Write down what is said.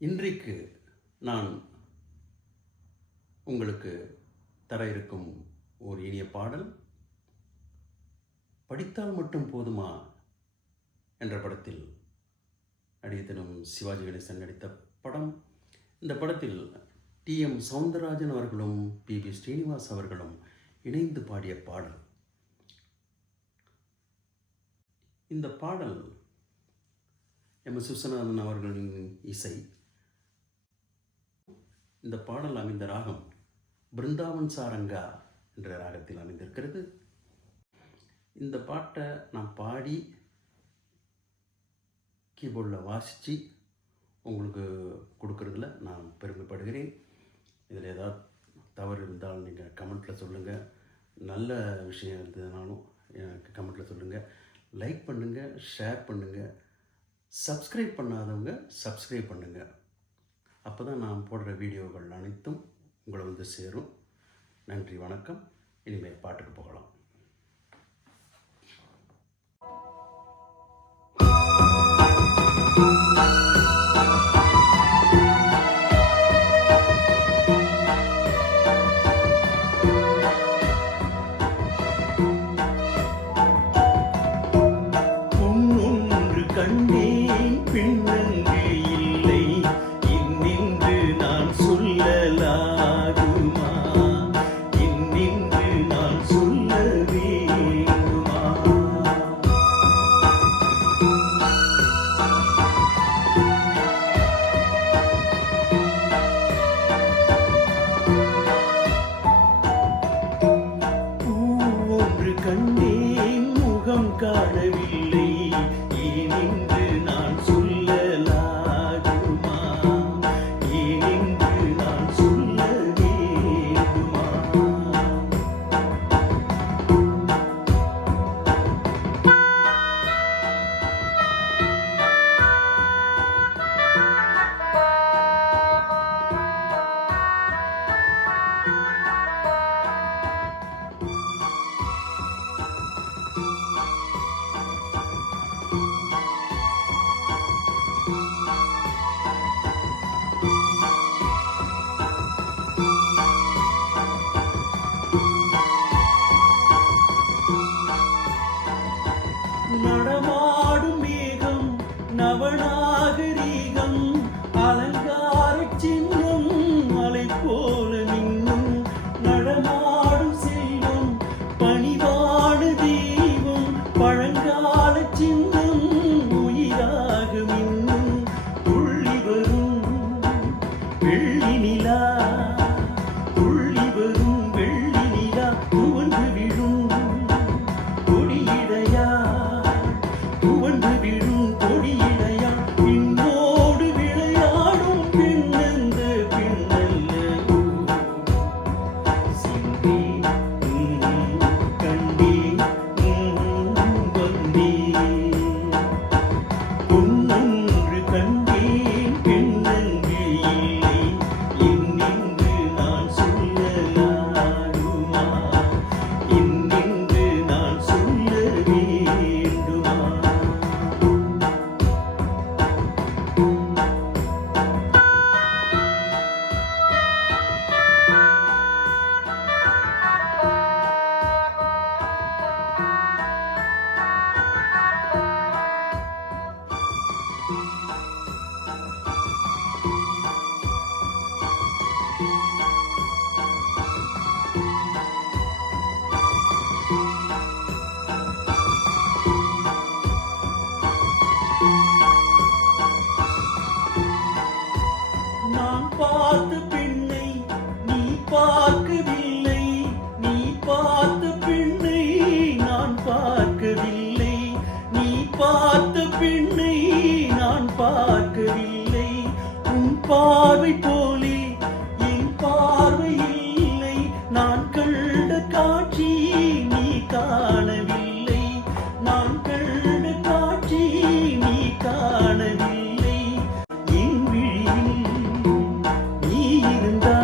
இன்றைக்கு நான் உங்களுக்கு தர இருக்கும் ஒரு இனிய பாடல் படித்தால் மட்டும் போதுமா என்ற படத்தில் நடிகத்தினம் சிவாஜி கணேசன் நடித்த படம். இந்த படத்தில் டி. எம். சவுந்தரராஜன் அவர்களும் பி. பி. ஸ்ரீனிவாஸ் அவர்களும் இணைந்து பாடிய பாடல். இந்த பாடல் எம். எஸ். விஸ்வநாதன் அவர்களின் இசை. இந்த பாடல் அமைந்த ராகம் பிருந்தாவன் சாரங்கா என்ற ராகத்தில் அமைந்திருக்கிறது. இந்த பாட்டை நான் பாடி கீபோர்டில் வாசித்து உங்களுக்கு கொடுக்கறதுல நான் பெருமைப்படுகிறேன். இதில் ஏதாவது தவறு இருந்தால் நீங்கள் கமெண்ட்டில் சொல்லுங்கள் நல்ல விஷயம் இருந்ததுனாலும் எனக்கு கமெண்ட்டில் சொல்லுங்கள் லைக் பண்ணுங்கள் ஷேர் பண்ணுங்கள் சப்ஸ்கிரைப் பண்ணாதவங்க சப்ஸ்கிரைப் பண்ணுங்கள் அப்போ தான் நான் போடுற வீடியோக்கள் அனைத்தும் உங்களை வந்து சேரும். நன்றி வணக்கம். இனிமேல் பாட்டுக்கு போகலாம். பொன்னொன்று নীলা 있는다.